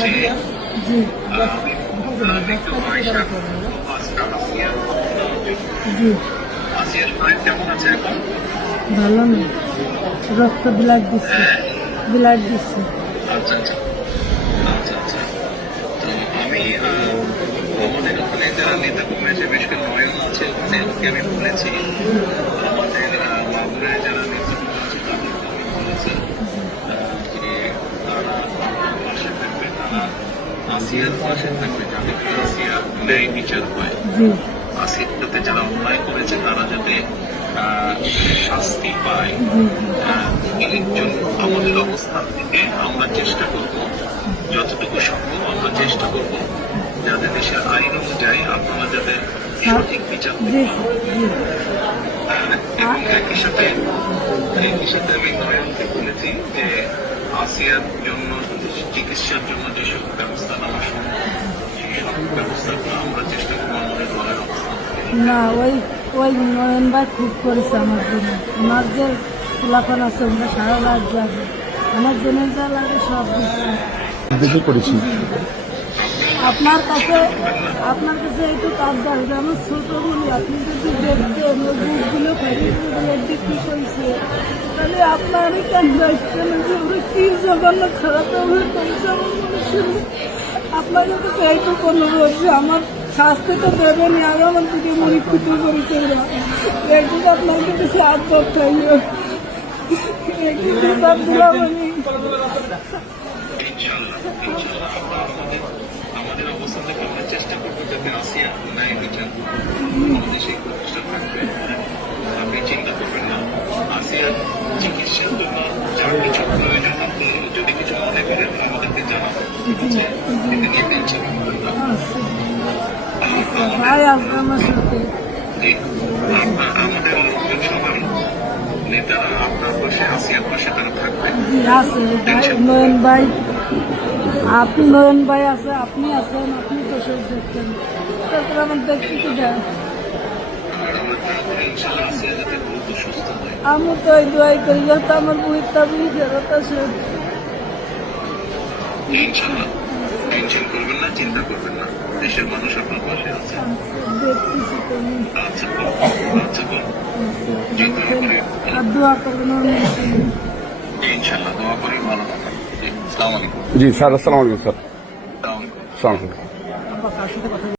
করেছি। জি। একটু পয়সা পাঁচটা আসিয়ার জি। আসিয়ার শরীর কেমন আছে এখন? ভালো না, রক্ত ব্লাড দিচ্ছে, ব্লাড দিচ্ছে। আচ্ছা আচ্ছা আচ্ছা আচ্ছা। তো আমি আমাদের ওখানে যারা নেতা কর্মী আছে, বিশেষ করে নয়ন আছে ওখানে, ওকে আমি বলেছি আমাদের মাগুরায় যারা নেতা কর্মী আছে তাদেরকে আমি বলেছি যে তারা আমার পাশে থাকবে, তারা আসিয়ার পাশে থাকবে, যাতে করে আসিয়া ন্যায় বিচার হয়। জি। আসিয়ার সাথে যারা অন্যায় করেছে তারা যাতে শাস্তি পায়। জি। এর জন্য আমাদের অবস্থান থেকে আমরা চেষ্টা করব, যতটুকু সম্ভব আমরা চেষ্টা করব যাতে দেশের আইন অনুযায়ী আপনারা যাতে সঠিক বিচার জি। জি। এবং একই সাথে আমি নয়নকে বলেছি যে আসিয়ার জন্য চিকিৎসার জন্য যেসব ব্যবস্থা নেওয়া সম্ভব সেই সব ব্যবস্থাগুলো আমরা চেষ্টা করবো আমাদের দলের অবস্থান থেকে। না, ওই ওই নয়ন ভাই খুব করেছে আমার জন্য। আমার যে খোলাপান আছে ওরা সারা রাত যাবে, আমার জন্য যা লাগে সব দিচ্ছে। দেখে করেছি। আপনার কাছে একটু কাজ দেয়, আমার ছোট বলি আপনি যদি দেখতেন ওই বুকগুলো বিক্রি করেছে, তাহলে আপনারই কেন দেখছেন যে ওরা কি জঘন্য খারাপ ব্যবহার করেছে আমার মানুষের। আপনাদের কাছে এইটুকু অনুরোধ যে আমার শাস্তি তো দেবেনি, আর আমার দিকে মরিক্ষিত করেছে ওরা, এইটুকু আপনাদের কাছে হাত ধরতে হইল, একটু হিসাব দিলাম আমি। ইনশাআল্লাহ আমাদের অবস্থান থেকে আমরা চেষ্টা করবো যাতে আসিয়া ন্যায় বিচার আমাদের সেই প্রচেষ্টা থাকবে। আপনি চিন্তা করবেন না, আসিয়ার চিকিৎসার জন্য যা কিছু প্রয়োজন আপনি যদি কিছু মনে করেন আমাদেরকে জানাবেন, ঠিক আছে? এতে নিয়ে টেনশন করবেন না। ভাই আসবে আমার সাথে। আমাদের লোকজন সবাই নেতারা আপনার পাশে, আসিয়ার পাশে তারা থাকবে। জি আছে ভাই, নয়ন ভাই, আপনি নয়ন ভাই আছে, আপনি আছেন, আপনি তো সব দেখতেন, তারপর আমার দেখতে কি যায়। ইনশাআল্লাহ আসিয়া যাতে দ্রুত সুস্থ হয়। আমি তো এই দোয়াই করি যাতে আমার বইটা বুঝি ফেরত আসে। ইনশাআল্লাহ টেনশন করবেন না, চিন্তা করবেন না, দেশের মানুষ আপনার পাশে আছে। দেখতেছি তো আমি। আচ্ছা আচ্ছা আর দোয়া করবেন অনেক। ইনশাআল্লাহ দোয়া করি ভালো থাকবেন। জি, আসসালামু আলাইকুম। জি স্যার, আসসালামু আলাইকুম স্যার। আসসালামু আলাইকুম। আসসালামু আলাইকুম। কার সাথে কথা